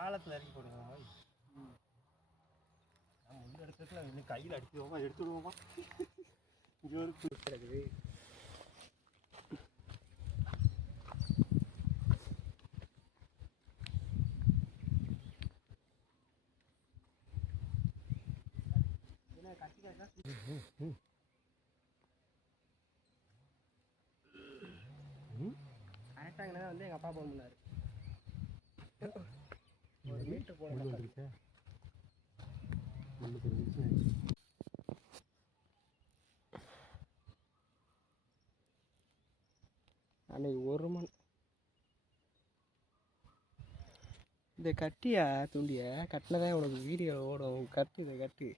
ஆழத்தில் இறக்கி போடுவோமா நான் முள்ளு எடுத்துக்கலாம் இன்னும் கையில் அடிச்சுடுவோமா எடுத்துடுவோமா இங்கே ஒரு கிடக்குது கரெக்டாக வந்து எங்கள் அப்பா ஃபோன் பண்ணார். ஒரு மீட்டர் போன அன்னைக்கு ஒரு மணி இந்த கட்டியா துண்டிய கட்டினதான் உனக்கு வீடியோ ஓடும். கட்டு இதை கட்டு.